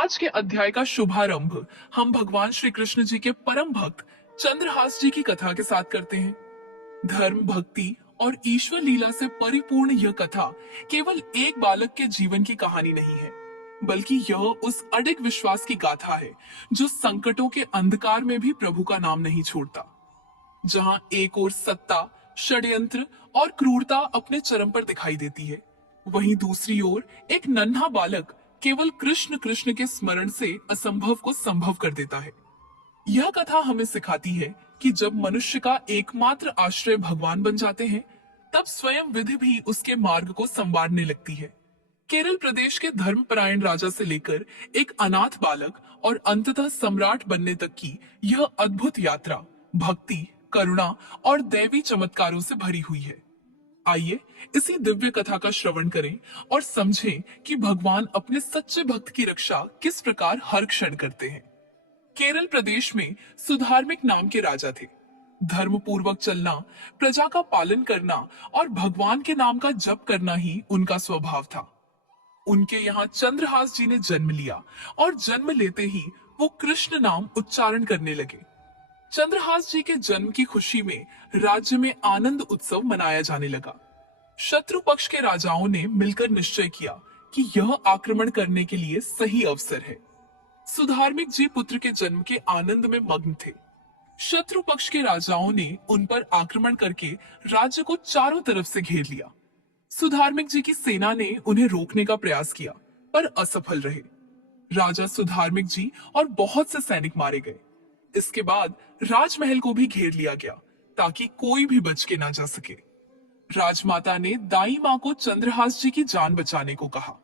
आज के अध्याय का शुभारंभ हम भगवान श्री कृष्ण जी के परम भक्त चंद्रहास जी की कथा के साथ करते हैं। धर्म, भक्ति और ईश्वर लीला से परिपूर्ण यह कथा केवल एक बालक के जीवन की कहानी नहीं है, बल्कि यह उस अडिग विश्वास की गाथा है जो संकटों के अंधकार में भी प्रभु का नाम नहीं छोड़ता। जहां एक ओर सत्ता, षड्यंत्र और क्रूरता अपने चरम पर दिखाई देती है, वहीं दूसरी ओर एक नन्हा बालक केवल कृष्ण कृष्ण के स्मरण से असंभव को संभव कर देता है। यह कथा हमें सिखाती है कि जब मनुष्य का एकमात्र आश्रय भगवान बन जाते हैं, तब स्वयं विधि भी उसके मार्ग को संवारने लगती है। केरल प्रदेश के धर्मपरायण राजा से लेकर एक अनाथ बालक और अंततः सम्राट बनने तक की यह अद्भुत यात्रा भक्ति, करुणा और दैवी चमत्कारों से भरी हुई है। आइए इसी दिव्य कथा का श्रवण करें और समझें कि भगवान अपने सच्चे भक्त की रक्षा किस प्रकार हर क्षण करते हैं। केरल प्रदेश में सुधार्मिक नाम के राजा थे। धर्म पूर्वक चलना, प्रजा का पालन करना और भगवान के नाम का जप करना ही उनका स्वभाव था। उनके यहाँ चंद्रहास जी ने जन्म लिया और जन्म लेते ही वो कृष्ण नाम उच्चारण करने लगे। चंद्रहास जी के जन्म की खुशी में राज्य में आनंद उत्सव मनाया जाने लगा। शत्रु पक्ष के राजाओं ने मिलकर निश्चय किया कि यह आक्रमण करने के लिए सही अवसर है। सुधार्मिक जी पुत्र के जन्म के आनंद में मग्न थे। शत्रु पक्ष के राजाओं ने उन पर आक्रमण करके राज्य को चारों तरफ से घेर लिया। सुधार्मिक जी की सेना ने उन्हें रोकने का प्रयास किया, पर असफल रहे। राजा सुधार्मिक जी और बहुत से सैनिक मारे गए। इसके बाद राजमहल को भी घेर लिया गया ताकि कोई भी बच के ना जा सके। राजमाता ने दाई माँ को चंद्रहास जी की जान बचाने को कहा।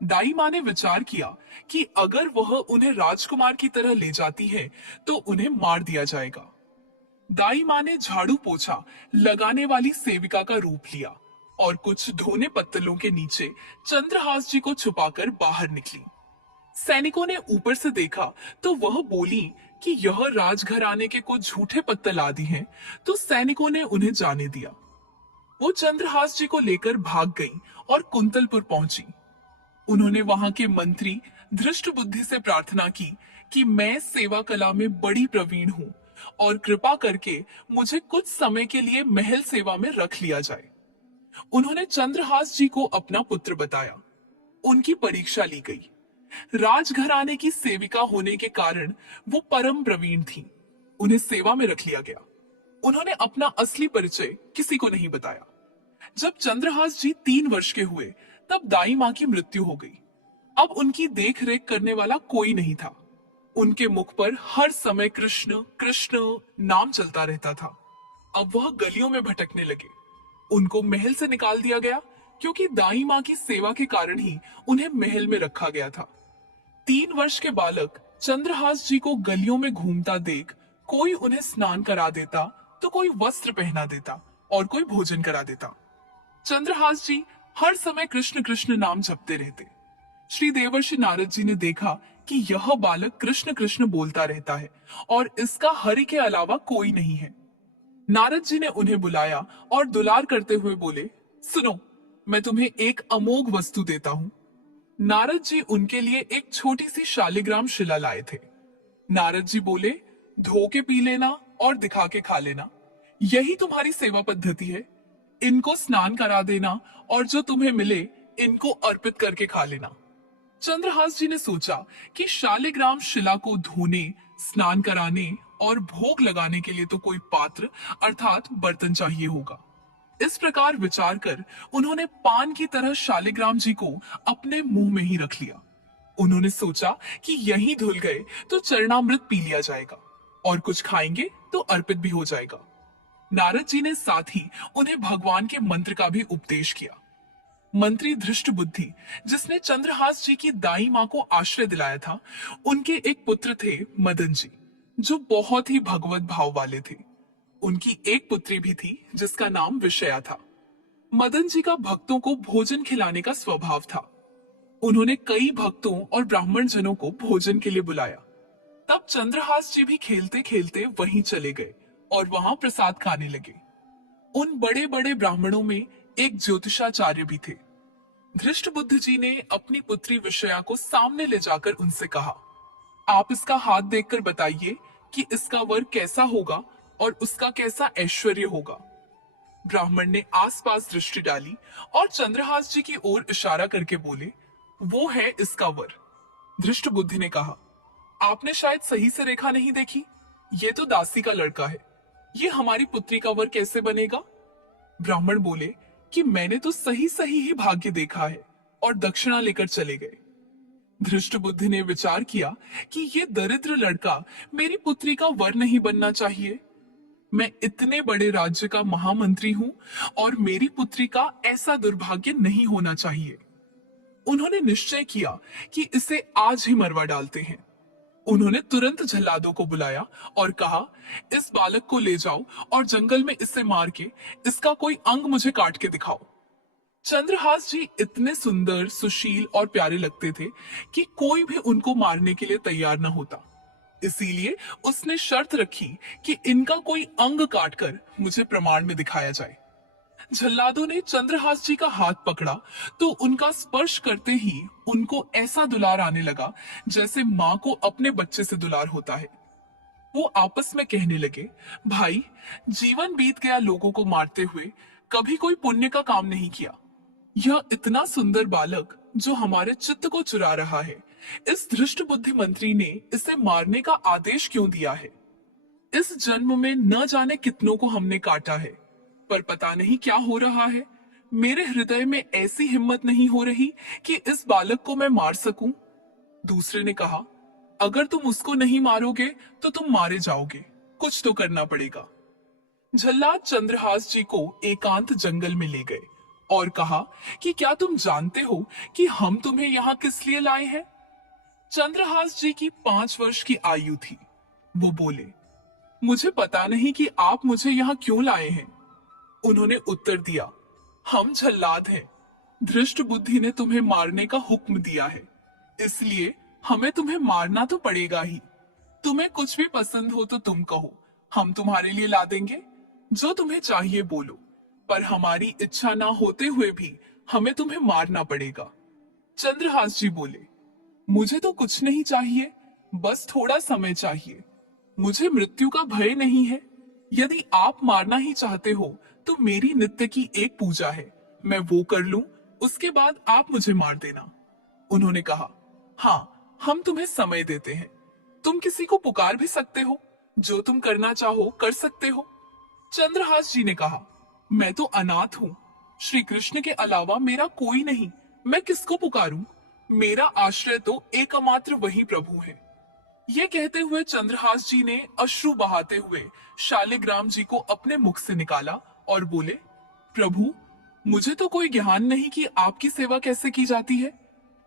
दाई माँ ने विचार किया कि अगर वह उन्हें राजकुमार की तरह ले जाती है तो उन्हें मार दिया जाएगा। दाई माँ ने झाड़ू पोछा लगाने वाली सेविका का रूप लिया और कुछ धोने पत्तलों के नीचे चंद्रहास जी को छुपाकर बाहर निकली। सैनिकों ने ऊपर से देखा तो वह बोली कि यह राजघराने के कुछ झूठे पत्तल आदि हैं, तो सैनिकों ने उन्हें जाने दिया। वो चंद्रहास जी को लेकर भाग गई और कुंतलपुर पहुंची। उन्होंने वहां के मंत्री धृष्ट बुद्धि से प्रार्थना की कि मैं सेवा कला में बड़ी प्रवीण हूँ और कृपा करके मुझे कुछ समय के लिए महल सेवा में रख लिया जाए। उन्होंने चंद्रहास जी को अपना पुत्र बताया। उनकी परीक्षा ली गई। राजघराने की सेविका होने के कारण वो परम प्रवीण थी। उन्हें सेवा में रख लिया गया। उन्होंने अपना असली परिचय किसी को नहीं बताया। जब चंद्रहास जी 3 वर्ष के हुए, तब दाई माँ की मृत्यु हो गई। अब उनकी देख रेख करने वाला कोई नहीं था। उनके मुख पर हर समय कृष्ण कृष्ण नाम चलता रहता था। अब वह गलियों में भटकने लगे। उनको महल से निकाल दिया गया क्योंकि दाई माँ की सेवा के कारण ही उन्हें महल में रखा गया था। 3 वर्ष के बालक चंद्रहास जी को गलियों में घूमता देख कोई उन्हें स्नान करा देता, तो कोई वस्त्र पहना देता और कोई भोजन करा देता। चंद्रहास जी हर समय कृष्ण कृष्ण नाम जपते रहते। श्री देवर्षि नारद जी ने देखा कि यह बालक कृष्ण कृष्ण बोलता रहता है और इसका हरि के अलावा कोई नहीं है। नारद जी ने उन्हें बुलाया और दुलार करते हुए बोले, सुनो, मैं तुम्हें एक अमोघ वस्तु देता हूँ। नारद जी उनके लिए एक छोटी सी शालिग्राम शिला लाए थे। नारद जी बोले, धो के पी लेना और दिखा के खा लेना, यही तुम्हारी सेवा पद्धति है। इनको स्नान करा देना और जो तुम्हें मिले इनको अर्पित करके खा लेना। चंद्रहास जी ने सोचा कि शालिग्राम शिला को धोने, स्नान कराने और भोग लगाने के लिए तो कोई पात्र अर्थात बर्तन चाहिए होगा। इस प्रकार विचार कर उन्होंने पान की तरह शालिग्राम जी को अपने मुंह में ही रख लिया। उन्होंने सोचा कि यहीं धुल गए तो चरणामृत पी लिया जाएगा और कुछ खाएंगे तो अर्पित भी हो जाएगा। नारद जी ने साथ ही उन्हें भगवान के मंत्र का भी उपदेश किया। मंत्री धृष्ट बुद्धि, जिसने चंद्रहास जी की दाई माँ को आश्रय दिलाया था, उनके एक पुत्र थे मदन जी, जो बहुत ही भगवत भाव वाले थे। उनकी एक पुत्री भी थी जिसका नाम विषया था। मदन जी का भक्तों को भोजन खिलाने का स्वभाव था। उन्होंने कई भक्तों और ब्राह्मण जनों को भोजन के लिए बुलाया। तब चंद्रहास जी भी खेलते खेलते वहीं चले गए और वहां प्रसाद खाने लगे। उन बड़े बड़े ब्राह्मणों में एक ज्योतिषाचार्य भी थे। धृष्टबुद्ध जी ने अपनी पुत्री विषया को सामने ले जाकर उनसे कहा, आप इसका हाथ देखकर बताइए कि इसका वर कैसा होगा और उसका कैसा ऐश्वर्य होगा। ब्राह्मण ने आसपास दृष्टि डाली और चंद्रहास जी की ओर इशारा करके बोले, वो है इसका वर। धृष्टबुद्धि ने कहा, आपने शायद सही से रेखा नहीं देखी, ये तो दासी का लड़का है, ये हमारी पुत्री का वर कैसे बनेगा। ब्राह्मण बोले कि मैंने तो सही सही ही भाग्य देखा है, और दक्षिणा लेकर चले गए। धृष्टबुद्धि ने विचार किया कि ये दरिद्र लड़का मेरी पुत्री का वर नहीं बनना चाहिए। मैं इतने बड़े राज्य का महामंत्री हूं और मेरी पुत्री का ऐसा दुर्भाग्य नहीं होना चाहिए। उन्होंने निश्चय किया कि इसे आज ही मरवा डालते हैं। उन्होंने तुरंत जल्लादों को बुलाया और कहा, इस बालक को ले जाओ और जंगल में इसे मार के इसका कोई अंग मुझे काट के दिखाओ। चंद्रहास जी इतने सुंदर, सुशील और प्यारे लगते थे कि कोई भी उनको मारने के लिए तैयार न होता। इसीलिए उसने शर्त रखी कि इनका कोई अंग काटकर मुझे प्रमाण में दिखाया जाए। जल्लादों ने चंद्रहास जी का हाथ पकड़ा तो उनका स्पर्श करते ही उनको ऐसा दुलार आने लगा जैसे माँ को अपने बच्चे से दुलार होता है। वो आपस में कहने लगे, भाई, जीवन बीत गया लोगों को मारते हुए, कभी कोई पुण्य का काम नहीं किया। यह इतना सुंदर बालक जो हमारे चित्त को चुरा रहा है, इस धृष्ट बुद्धि मंत्री ने इसे मारने का आदेश क्यों दिया है। इस जन्म में न जाने कितनों को हमने काटा है, पर पता नहीं क्या हो रहा है। मेरे हृदय में ऐसी हिम्मत नहीं हो रही कि इस बालक को मैं मार सकूं। दूसरे ने कहा, अगर तुम उसको नहीं मारोगे तो तुम मारे जाओगे, कुछ तो करना पड़ेगा। जल्लाद चंद्रहास जी को एकांत जंगल में ले गए और कहा कि क्या तुम जानते हो कि हम तुम्हें यहाँ किस लिए लाए हैं। चंद्रहास जी की 5 वर्ष की आयु थी। वो बोले, मुझे पता नहीं कि आप मुझे यहाँ क्यों लाए हैं। उन्होंने उत्तर दिया, हम जल्लाद हैं। धृष्ट बुद्धि ने तुम्हें मारने का हुक्म दिया है, इसलिए हमें तुम्हें मारना तो पड़ेगा ही। तुम्हें कुछ भी पसंद हो तो तुम कहो, हम तुम्हारे लिए ला देंगे। जो तुम्हें चाहिए बोलो, पर हमारी इच्छा ना होते हुए भी हमें तुम्हें मारना पड़ेगा। चंद्रहास जी बोले, मुझे तो कुछ नहीं चाहिए, बस थोड़ा समय चाहिए। मुझे मृत्यु का भय नहीं है। यदि आप मारना ही चाहते हो तो मेरी नित्य की एक पूजा है, मैं वो कर लूं, उसके बाद आप मुझे मार देना। उन्होंने कहा, हाँ, हम तुम्हें समय देते हैं। तुम किसी को पुकार भी सकते हो, जो तुम करना चाहो कर सकते हो। चंद्रहास जी ने कहा, मैं तो अनाथ हूँ, श्री कृष्ण के अलावा मेरा कोई नहीं, मैं किसको पुकारूं। मेरा आश्रय तो एकमात्र वही प्रभु है। ये कहते हुए चंद्रहास जी ने अश्रु बहाते हुए शालिग्राम जी को अपने मुख से निकाला और बोले, प्रभु, मुझे तो कोई ज्ञान नहीं कि आपकी सेवा कैसे की जाती है।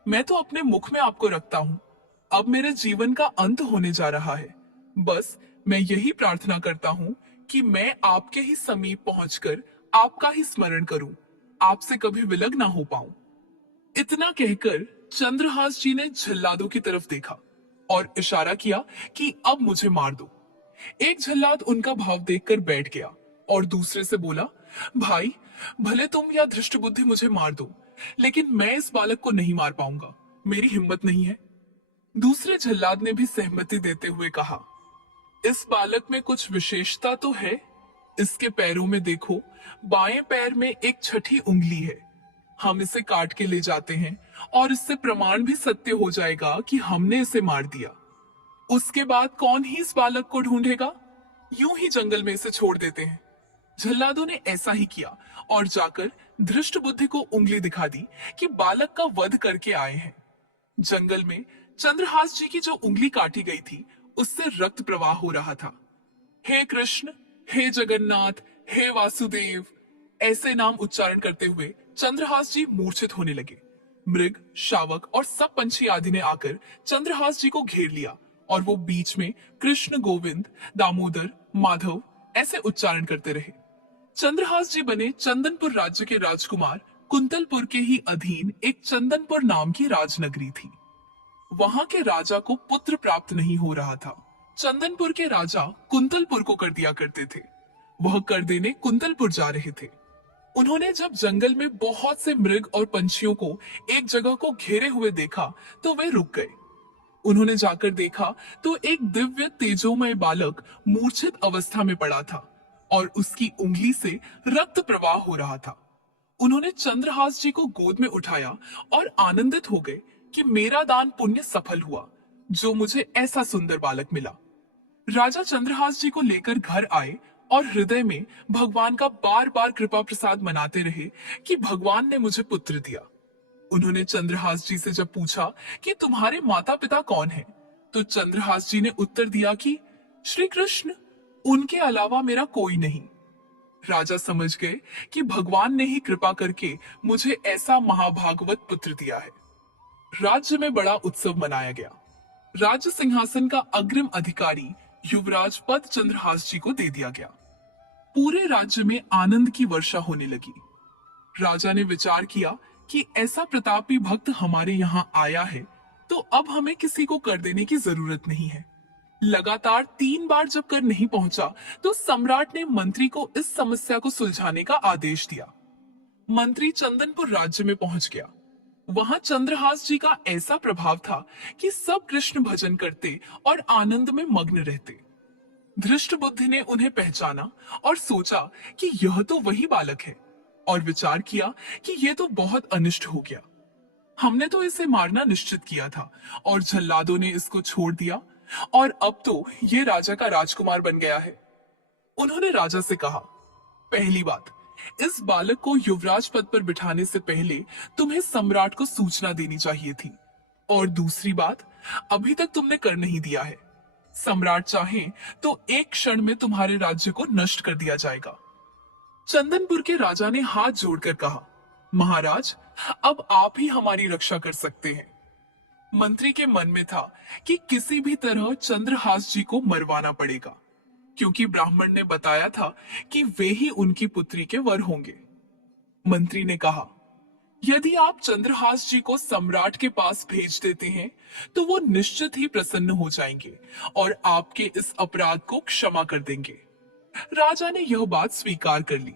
मैं तो अपने मुख में आपको रखता हूँ। अब मेरे जीवन का अंत होने जा रहा है। बस मैं यही प्रार्थना करता हूँ कि मैं आपके ही समीप पहुंचकर आपका ही स्मरण करूं, आपसे कभी विलग ना हो पाऊं। इतना कहकर चंद्रहास जी ने जल्लादों की तरफ देखा और इशारा किया कि अब मुझे मार दो। एक जल्लाद उनका भाव देखकर बैठ गया और दूसरे से बोला, भाई, भले तुम या धृष्ट बुद्धि मुझे मार दो, लेकिन मैं इस बालक को नहीं मार पाऊंगा, मेरी हिम्मत नहीं है। दूसरे जल्लाद ने भी सहमति देते हुए कहा, इस बालक में कुछ विशेषता तो है। इसके पैरों में देखो, बाएं पैर में एक छठी उंगली है। हम इसे काट के ले जाते हैं और इससे प्रमाण भी सत्य हो जाएगा कि हमने इसे मार दिया। उसके बाद कौन ही इस बालक को ढूंढेगा। यूं ही जंगल में इसे छोड़ देते हैं। जल्लादों ने ऐसा ही किया और जाकर धृष्ट बुद्धि को उंगली दिखा दी कि बालक का वध करके आए हैं। जंगल में चंद्रहास जी की जो उंगली काटी गई थी, उससे रक्त प्रवाह हो रहा था। हे कृष्ण, हे जगन्नाथ, हे वासुदेव, ऐसे नाम उच्चारण करते हुए चंद्रहास जी मूर्छित होने लगे। मृग, शावक और सब पंछी आदि ने आकर चंद्रहास जी को घेर लिया और वो बीच में कृष्ण, गोविंद, दामोदर, माधव ऐसे उच्चारण करते रहे। चंद्रहास जी बने चंदनपुर राज्य के राजकुमार। कुंतलपुर के ही अधीन एक चंदनपुर नाम की राजनगरी थी। वहां के राजा को पुत्र प्राप्त नहीं हो रहा था। चंदनपुर के राजा कुंतलपुर को कर दिया करते थे। वह कर देने कुंतलपुर जा रहे थे। उन्होंने जब जंगल में बहुत से मृग और पंछियों को एक जगह को घेरे हुए देखा तो वे रुक गए। उन्होंने जाकर देखा तो एक दिव्य तेजोमय बालक मूर्छित अवस्था में पड़ा था और उसकी उंगली से रक्त प्रवाह हो रहा था। उन्होंने चंद्रहास जी को गोद में उठाया और आनंदित हो गए कि मेरा दान पुण्य सफल हुआ, जो मुझे ऐसा सुंदर बालक मिला। राजा चंद्रहास जी को लेकर घर आए और हृदय में भगवान का बार बार कृपा प्रसाद मनाते रहे कि भगवान ने मुझे पुत्र दिया। उन्होंने चंद्रहास जी से जब पूछा कि तुम्हारे माता पिता कौन हैं, तो चंद्रहास जी ने उत्तर दिया कि श्री कृष्ण, उनके अलावा मेरा कोई नहीं। राजा समझ गए कि भगवान ने ही कृपा करके मुझे ऐसा महाभागवत पुत्र दिया है। राज्य में बड़ा उत्सव मनाया गया। राज्य सिंहासन का अग्रिम अधिकारी युवराज पद चंद्रहास जी को दे दिया गया। पूरे राज्य में आनंद की वर्षा होने लगी। राजा ने विचार किया कि ऐसा प्रतापी भक्त हमारे यहाँ आया है तो अब हमें किसी को कर देने की जरूरत नहीं है। लगातार 3 बार जब कर नहीं पहुंचा तो सम्राट ने मंत्री को इस समस्या को सुलझाने का आदेश दिया। मंत्री चंदनपुर राज्य में पहुंच गया। वहां चंद्रहास जी का ऐसा प्रभाव था कि सब कृष्ण भजन करते और आनंद में मग्न रहते। धृष्ट बुद्धि ने उन्हें पहचाना और सोचा कि यह तो वही बालक है, और विचार किया कि यह तो बहुत अनिष्ट हो गया। हमने तो इसे मारना निश्चित किया था और जल्लादों ने इसको छोड़ दिया, और अब तो ये राजा का राजकुमार बन गया है। उन्होंने राजा से कहा, पहली बात, इस बालक को युवराज पद पर बिठाने से पहले तुम्हें सम्राट को सूचना देनी चाहिए थी, और दूसरी बात, अभी तक तुमने कर नहीं दिया है। सम्राट चाहे तो एक क्षण में तुम्हारे राज्य को नष्ट कर दिया जाएगा। चंदनपुर के राजा ने हाथ जोड़कर कहा, महाराज, अब आप ही हमारी रक्षा कर सकते हैं। मंत्री के मन में था कि किसी भी तरह चंद्रहास जी को मरवाना पड़ेगा, क्योंकि ब्राह्मण ने बताया था कि वे ही उनकी पुत्री के वर होंगे। मंत्री ने कहा, यदि आप चंद्रहास जी को सम्राट के पास भेज देते हैं तो वो निश्चित ही प्रसन्न हो जाएंगे और आपके इस अपराध को क्षमा कर देंगे। राजा ने यह बात स्वीकार कर ली।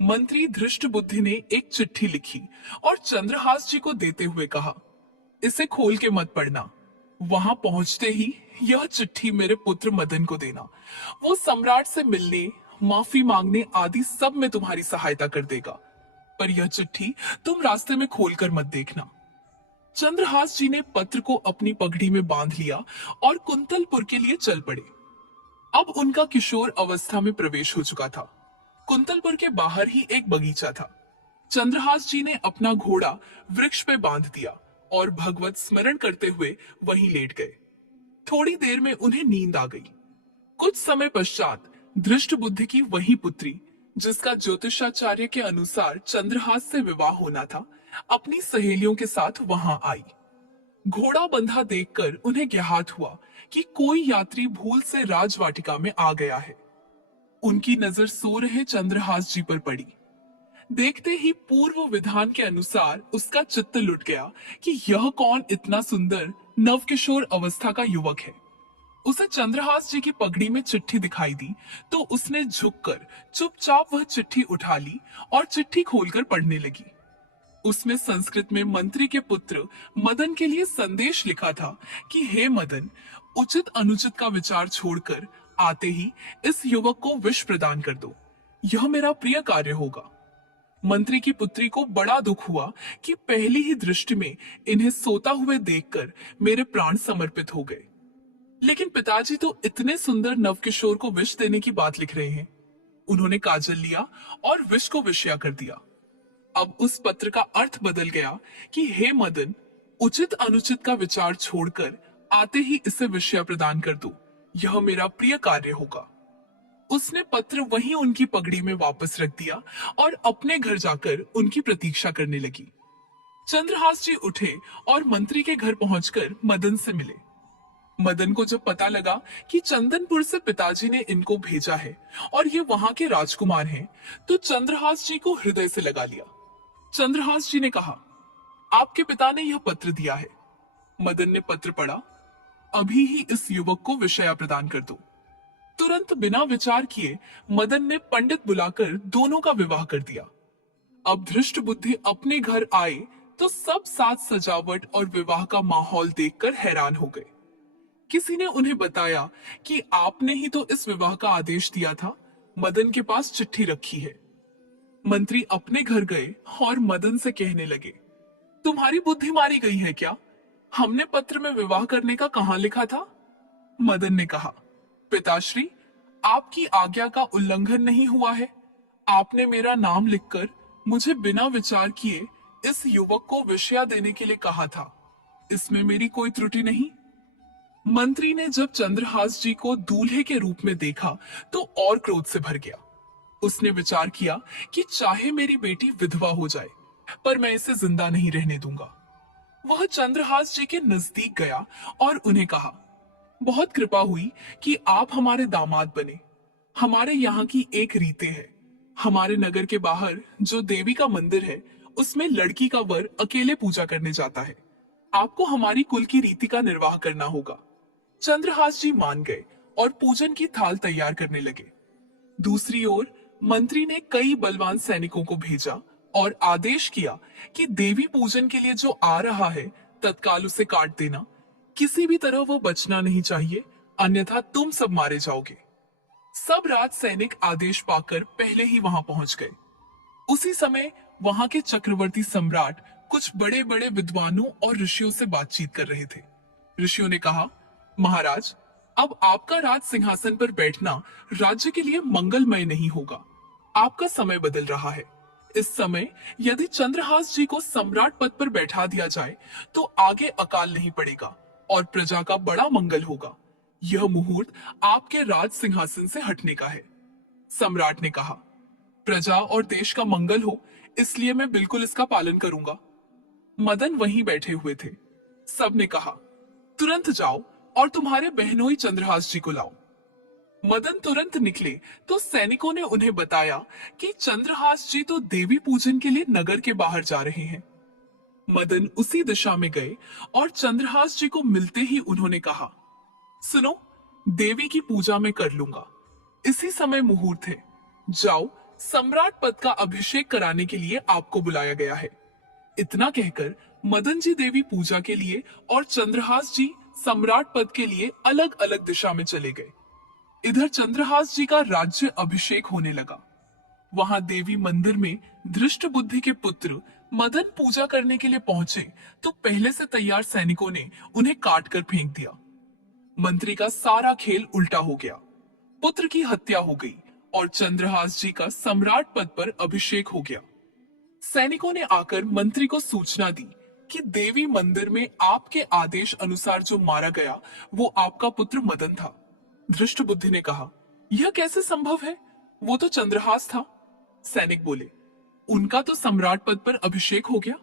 मंत्री धृष्ट बुद्धि ने एक चिट्ठी लिखी और चंद्रहास जी को देते हुए कहा, इसे खोल के मत पढ़ना। वहां पहुंचते ही यह चिट्ठी मेरे पुत्र मदन को देना। वो सम्राट से मिलने, माफी मांगने आदि सब में तुम्हारी सहायता कर देगा, पर यह चिट्ठी तुम रास्ते में खोलकर मत देखना। चंद्रहास जी ने पत्र को अपनी पगड़ी में बांध लिया और कुंतलपुर के लिए चल पड़े। अब उनका किशोर अवस्था में प्रवेश हो चुका था। कुंतलपुर के बाहर ही एक बगीचा था। चंद्रहास जी ने अपना घोड़ा वृक्ष पे बांध दिया और भगवत स्मरण करते हुए वहीं लेट गए। थोड़ी देर में उन्हें नींद आ गई। कुछ समय पश्चात धृष्ट बुद्धि की वही पुत्री, जिसका ज्योतिषाचार्य के अनुसार चंद्रहास से विवाह होना था, अपनी सहेलियों के साथ वहां आई। घोड़ा बंधा देखकर उन्हें ज्ञात हुआ कि कोई यात्री भूल से राजवाटिका में आ गया है। उनकी नजर सो रहे चंद्रहास जी पर पड़ी। देखते ही पूर्व विधान के अनुसार उसका चित्त लुट गया कि यह कौन इतना सुंदर नवकिशोर अवस्था का युवक है। उसे चंद्रहास जी की पगड़ी में चिट्ठी दिखाई दी तो उसने झुककर चुपचाप वह चिट्ठी उठा ली और चिट्ठी खोलकर पढ़ने लगी। उसमें संस्कृत में मंत्री के पुत्र मदन के लिए संदेश लिखा था कि हे मदन, उचित अनुचित का विचार छोड़कर आते ही इस युवक को विष प्रदान कर दो। यह मेरा प्रिय कार्य होगा। मंत्री की पुत्री को बड़ा दुख हुआ कि पहली ही दृष्टि में इन्हें सोता हुए देखकर मेरे प्राण समर्पित हो गए। लेकिन पिताजी तो इतने सुंदर नवकिशोर को विष देने की बात लिख रहे हैं। उन्होंने काजल लिया और विष को विषया कर दिया। अब उस पत्र का अर्थ बदल गया कि हे मदन, उचित अनुचित का विचार छोड़कर आते ही इसे विषया प्रदान कर दो। यह मेरा प्रिय कार्य होगा। उसने पत्र वहीं उनकी पगड़ी में वापस रख दिया और अपने घर जाकर उनकी प्रतीक्षा करने लगी। चंद्रहास जी उठे और मंत्री के घर पहुंचकर मदन से मिले। मदन को जब पता लगा कि चंदनपुर से पिताजी ने इनको भेजा है और ये वहां के राजकुमार हैं, तो चंद्रहास जी को हृदय से लगा लिया। चंद्रहास जी ने कहा, आपके पिता ने यह पत्र दिया है। मदन ने पत्र पढ़ा, अभी ही इस युवक को विषया प्रदान कर दो। तुरंत बिना विचार किए मदन ने पंडित बुलाकर दोनों का विवाह कर दिया। अब धृष्ट बुद्धि अपने घर आए तो सब साज सजावट और विवाह का माहौल देखकर हैरान हो गए। किसी ने उन्हें बताया कि आपने ही तो इस विवाह का आदेश दिया था, मदन के पास चिट्ठी रखी है। मंत्री अपने घर गए और मदन से कहने लगे, तुम्हारी बुद्धि मारी गई है क्या? हमने पत्र में विवाह करने का कहां लिखा था? मदन ने कहा, पिताश्री, आपकी आज्ञा का उल्लंघन नहीं हुआ है। आपने मेरा नाम लिखकर मुझे बिना विचार किए इस युवक को विषया देने के लिए कहा था। इसमें मेरी कोई त्रुटि नहीं। मंत्री ने जब चंद्रहास जी को दूल्हे के रूप में देखा तो और क्रोध से भर गया। उसने विचार किया कि चाहे मेरी बेटी विधवा हो जाए, पर मैं इसे जिंदा नहीं रहने दूंगा। वह चंद्रहास जी के नजदीक गया और उन्हें कहा, बहुत कृपा हुई कि आप हमारे दामाद बने। हमारे यहाँ की एक रीते है, हमारे नगर के बाहर जो देवी का मंदिर है, उसमें लड़की का वर अकेले पूजा करने जाता है। आपको हमारी कुल की रीति का निर्वाह करना होगा। चंद्रहास जी मान गए और पूजन की थाल तैयार करने लगे। दूसरी ओर मंत्री ने कई बलवान सैनिकों को भेजा और आदेश किया कि देवी पूजन के लिए जो आ रहा है तत्काल उसे काट देना। किसी भी तरह वो बचना नहीं चाहिए, अन्यथा तुम सब मारे जाओगे। सब राज सैनिक आदेश पाकर पहले ही वहां पहुंच गए। उसी समय वहां के चक्रवर्ती सम्राट कुछ बड़े बड़े विद्वानों और ऋषियों से बातचीत कर रहे थे। ऋषियों ने कहा, महाराज, अब आपका राज सिंहासन पर बैठना राज्य के लिए मंगलमय नहीं होगा। आपका समय बदल रहा है। इस समय यदि चंद्रहास जी को सम्राट पद पर बैठा दिया जाए तो आगे अकाल नहीं पड़ेगा और प्रजा का बड़ा मंगल होगा। यह मुहूर्त आपके राज सिंहासन से हटने का है। सम्राट ने कहा, प्रजा और देश का मंगल हो, इसलिए मैं बिल्कुल इसका पालन करूंगा। मदन वहीं बैठे हुए थे। सबने कहा, तुरंत जाओ और तुम्हारे बहनोई चंद्रहास जी को लाओ। मदन तुरंत निकले तो सैनिकों ने उन्हें बताया कि चंद्रहास जी तो देवी पूजन के लिए नगर के बाहर जा रहे हैं। मदन उसी दिशा में गए और चंद्रहास जी को मिलते ही उन्होंने कहा, सुनो, देवी की पूजा में कर लूंगा। इसी समय मुहूर्त है। जाओ, सम्राट पद का अभिषेक कराने के लिए आपको बुलाया गया है। इतना कहकर मदन जी देवी पूजा के लिए और चंद्रहास जी सम्राट पद के लिए अलग अलग दिशा में चले गए। इधर चंद्रहास जी का राज्य अभिषेक होने लगा। वहां देवी मंदिर में धृष्ट बुद्धि के पुत्र मदन पूजा करने के लिए पहुंचे तो पहले से तैयार सैनिकों ने उन्हें काट कर फेंक दिया। मंत्री का सारा खेल उल्टा हो गया। पुत्र की हत्या हो गई और चंद्रहास जी का सम्राट पद पर अभिषेक हो गया। सैनिकों ने आकर मंत्री को सूचना दी कि देवी मंदिर में आपके आदेश अनुसार जो मारा गया वो आपका पुत्र मदन था। धृष्ट बुद्धि ने कहा, यह कैसे संभव है? वो तो चंद्रहास था। सैनिक बोले, उनका तो सम्राट पद पर अभिषेक हो गया।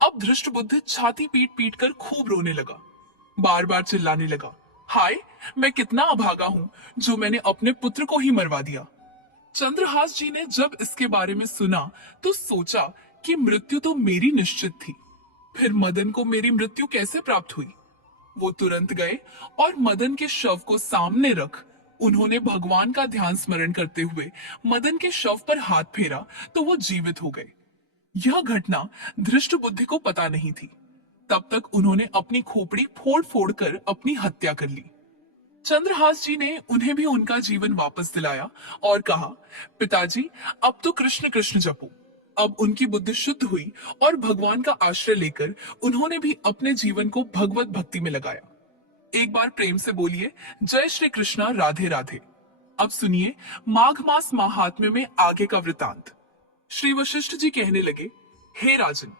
अब धृष्ट बुद्धि छाती पीट पीट कर खूब रोने लगा। बार बार चिल्लाने लगा, हाय, मैं कितना अभागा हूं जो मैंने अपने पुत्र को ही मरवा दिया। चंद्रहास जी ने जब इसके बारे में सुना तो सोचा कि मृत्यु तो मेरी निश्चित थी, फिर मदन को मेरी मृत्यु कैसे प्राप्त हुई? वो तुरंत गए और मदन के शव को सामने रख उन्होंने भगवान का ध्यान स्मरण करते हुए मदन के शव पर हाथ फेरा तो वो जीवित हो गए। यह घटना धृष्ट बुद्धि को पता नहीं थी। तब तक उन्होंने अपनी खोपड़ी फोड़ फोड़ कर अपनी हत्या कर ली। चंद्रहास जी ने उन्हें भी उनका जीवन वापस दिलाया और कहा, पिताजी, अब तो कृष्ण कृष्ण जपो। अब उनकी बुद्धि शुद्ध हुई और भगवान का आश्रय लेकर उन्होंने भी अपने जीवन को भगवत भक्ति में लगाया। एक बार प्रेम से बोलिए, जय श्री कृष्णा, राधे राधे। अब सुनिए माघ मास महात्म्य में आगे का वृतांत। श्री वशिष्ठ जी कहने लगे, हे राजन,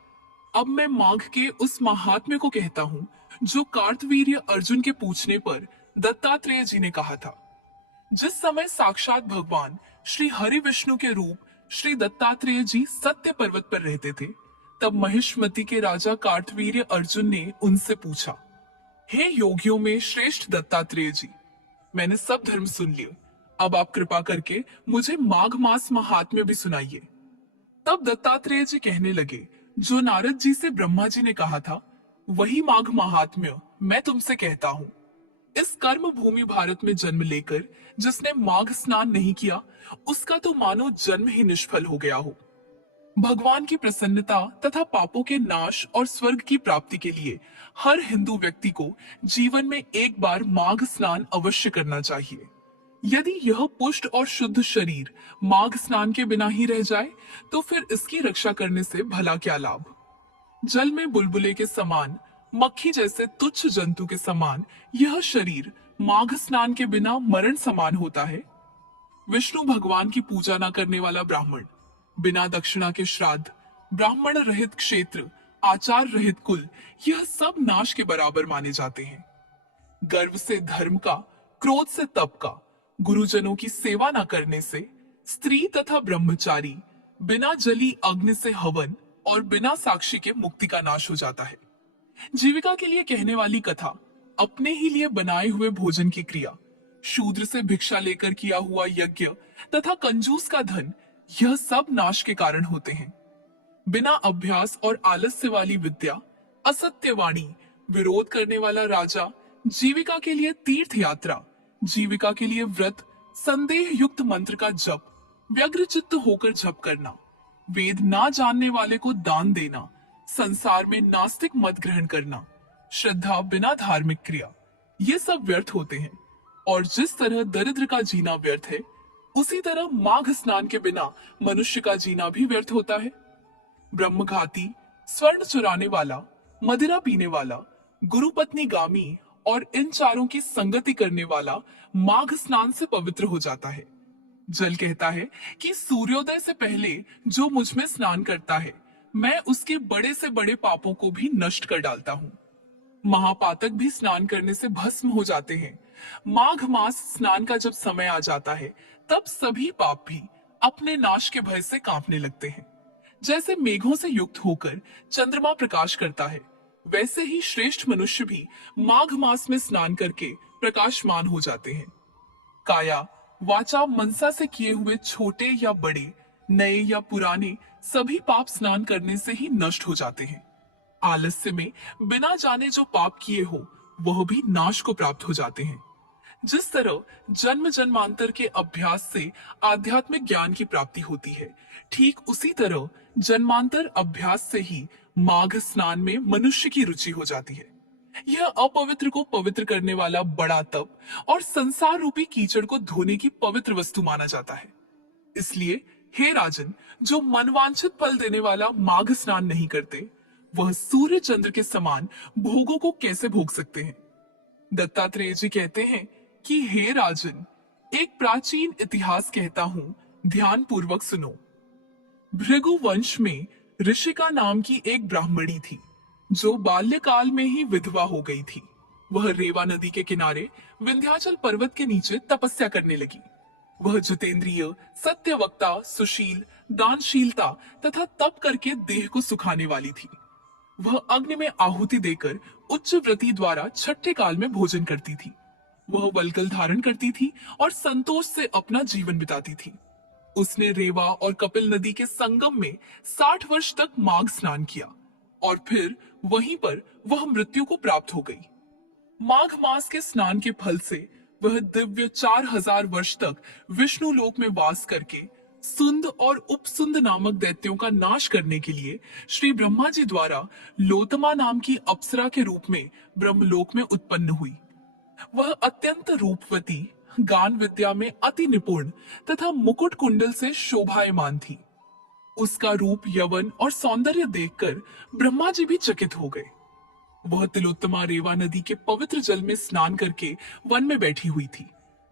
अब मैं माघ के उस महात्म्य को कहता हूँ जो कार्तवीर्य अर्जुन के पूछने पर दत्तात्रेय जी ने कहा था। जिस समय साक्षात भगवान श्री हरि विष्णु के रूप श्री दत्तात्रेय जी सत्य पर्वत पर रहते थे, तब महिष्मति के राजा कार्तवीर्य अर्जुन ने उनसे पूछा, हे योगियों में श्रेष्ठ दत्तात्रेय जी, मैंने सब धर्म सुन लिए, अब आप कृपा करके मुझे माघ मास महात्म्य भी सुनाइए। तब दत्तात्रेय जी कहने लगे, जो नारद जी से ब्रह्मा जी ने कहा था वही माघ महात्म्य मैं तुमसे कहता हूँ। इस कर्म भूमि भारत में जन्म लेकर जिसने माघ स्नान नहीं किया उसका तो मानो जन्म ही निष्फल हो गया हो। भगवान की प्रसन्नता तथा पापों के नाश और स्वर्ग की प्राप्ति के लिए हर हिंदू व्यक्ति को जीवन में एक बार माघ स्नान अवश्य करना चाहिए। यदि यह पुष्ट और शुद्ध शरीर माघ स्नान के बिना ही रह जाए तो फिर इसकी रक्षा करने से भला क्या लाभ। जल में बुलबुले के समान, मक्खी जैसे तुच्छ जंतु के समान यह शरीर माघ स्नान के बिना मरण समान होता है। विष्णु भगवान की पूजा न करने वाला ब्राह्मण, बिना दक्षिणा के श्राद्ध, ब्राह्मण रहित क्षेत्र, आचार रहित कुल, यह सब नाश के बराबर माने जाते हैं। गर्व से धर्म का, क्रोध से तप का, गुरुजनों की सेवा न करने से, स्त्री तथा ब्रह्मचारी, बिना जली अग्नि से हवन और बिना साक्षी के मुक्ति का नाश हो जाता है। जीविका के लिए कहने वाली कथा, अपने ही लिए बनाए हुए भोजन की क्रिया, शूद्र से भिक्षा लेकर किया हुआ यज्ञ तथा कंजूस का धन, यह सब नाश के कारण होते हैं। बिना अभ्यास और आलस्य वाली विद्या, असत्य वाणी, विरोध करने वाला राजा, जीविका के लिए तीर्थ यात्रा, जीविका के लिए व्रत, संदेह युक्त मंत्र का जप, व्यग्रचित्त होकर जप करना, वेद ना जानने वाले को दान देना, संसार में नास्तिक मत ग्रहण करना, श्रद्धा बिना धार्मिक क्रिया, ये सब व्यर्थ होते हैं। और जिस तरह दरिद्र का जीना व्यर्थ है, उसी तरह माघ स्नान के बिना मनुष्य का जीना भी व्यर्थ होता है। ब्रह्मघाती, स्वर्ण चुराने वाला, मदिरा पीने वाला, गुरुपत्नी गामी और इन चारों की संगति करने वाला माघ स्नान से पवित्र हो जाता है। जल कहता है कि सूर्योदय से पहले जो मुझ में स्नान करता है, मैं उसके बड़े से बड़े पापों को भी नष्ट कर डालता हूँ। महापातक भी स्नान करने से भस्म हो जाते हैं। माघ मास स्नान का जब समय आ जाता है, तब सभी पाप भी अपने नाश के भय से कांपने लगते हैं। जैसे मेघों से युक्त होकर चंद्रमा प्रकाश करता है, वैसे ही श्रेष्ठ मनुष्य भी माघ मास में स्नान करके प्रकाशमान हो जाते हैं। काया, वाचा, मनसा से किए हुए छोटे या बड़े, नए या पुराने, सभी पाप स्नान करने से ही नष्ट हो जाते हैं। आलस्य में बिना जाने जो पाप किए हो, वह भी नाश को प्राप्त हो जाते हैं। जिस तरह जन्म जन्मांतर के अभ्यास से आध्यात्मिक ज्ञान की प्राप्ति होती है, ठीक उसी तरह जन्मांतर अभ्यास से ही माघ स्नान में मनुष्य की रुचि हो जाती है। यह अपवित्र को पवित्र करने वाला बड़ा तप और संसार रूपी कीचड़ को धोने की पवित्र वस्तु माना जाता है। इसलिए हे राजन, जो मनवांछित फल देने वाला माघ स्नान नहीं करते, वह सूर्य चंद्र के समान भोगों को कैसे भोग सकते हैं। दत्तात्रेय जी कहते हैं कि हे राजन, एक प्राचीन इतिहास कहता हूं, ध्यान पूर्वक सुनो। भृगु वंश में ऋषिका नाम की एक ब्राह्मणी थी, जो बाल्यकाल में ही विधवा हो गई थी। वह रेवा नदी के किनारे विंध्याचल पर्वत के नीचे तपस्या करने लगी। वह जितेंद्रिय, सत्यवक्ता, सुशील, दानशीलता तथा तप करके देह को सुखाने वाली थी। वह अग्नि में आहुति देकर उच्च व्रति द्वारा छठे काल में भोजन करती थी। वह वल्कल धारण करती थी और संतोष से अपना जीवन बिताती थी। उसने रेवा और कपिल नदी के संगम में 60 वर्ष तक माघ स्नान किया और फिर वहीं पर वह मृत्यु को प्राप्त हो गई। माघ मास के स्नान के फल से वह दिव्य 4000 वर्ष तक विष्णु लोक में वास करके सुंद और उपसुंद नामक दैत्यों का नाश करने के लिए श्री ब्रह्मा जी द्वारा लोतमा नाम की अप्सरा के रूप में ब्रह्मलोक में उत्पन्न हुई। वह अत्यंत रूपवती, गान विद्या में अति निपुण तथा मुकुट कुंडल से शोभायमान थी। उसका रूप, यवन और सौंदर्य देखकर ब्रह्मा जी भी चकित हो गए। वह तिलोत्तमा रेवा नदी के पवित्र जल में स्नान करके वन में बैठी हुई थी।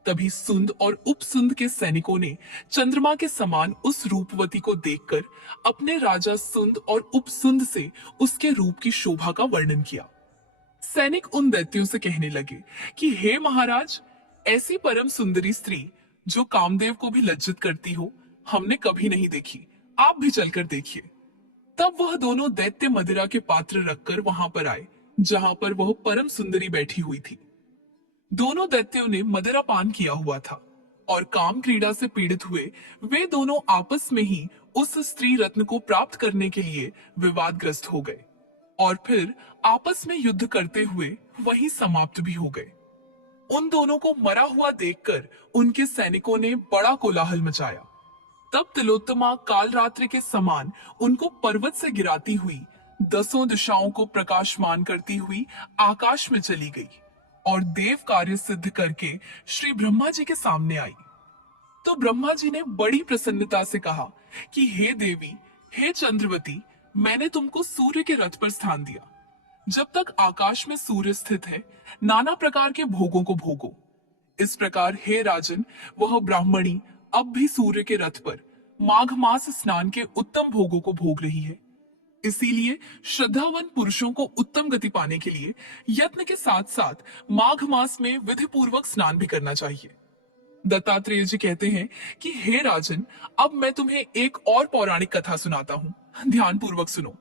तभी सुंद और उपसुंद के सैनिकों ने चंद्रमा के समान उस रूपवती को देखकर अपने राजा सुंद और उपसुंद से उसके रूप की शोभा का वर्णन किया। सैनिक उन दैत्यों से कहने लगे कि हे महाराज, ऐसी परम सुंदरी स्त्री जो कामदेव को भी लज्जित करती हो, हमने कभी नहीं देखी। आप भी चलकर देखिए। तब वह दोनों दैत्य मदिरा के पात्र रखकर वहां पर आए, जहां पर वह परम सुंदरी बैठी हुई थी। दोनों दैत्यों ने मदिरा पान किया हुआ था और काम क्रीड़ा से पीड़ित हुए वे दोनों आपस में ही उस स्त्री रत्न को प्राप्त करने के लिए विवादग्रस्त हो गए और फिर आपस में युद्ध करते हुए वहीं समाप्त भी हो गए। उन दोनों को मरा हुआ देखकर उनके सैनिकों ने बड़ा कोलाहल मचाया। तब तिलोत्तमा कालरात्रि के समान उनको पर्वत से गिराती हुई 10 दिशाओं को प्रकाशमान करती हुई आकाश में चली गई और देव कार्य सिद्ध करके श्री ब्रह्मा जी के सामने आई। तो ब्रह्मा जी ने बड़ी प्रसन्नता से कहा कि हे देवी, हे चंद्रवती, मैंने तुमको सूर्य के रथ पर स्थान दिया। जब तक आकाश में सूर्य स्थित है, नाना प्रकार के भोगों को भोगो। इस प्रकार हे राजन, वह ब्राह्मणी अब भी सूर्य के रथ पर माघ मास स्नान के उत्तम भोगों को भोग रही है। इसीलिए श्रद्धावान पुरुषों को उत्तम गति पाने के लिए यत्न के साथ साथ माघ मास में विधि पूर्वक स्नान भी करना चाहिए। दत्तात्रेय जी कहते हैं कि हे राजन, अब मैं तुम्हें एक और पौराणिक कथा सुनाता हूँ, ध्यान पूर्वक सुनो।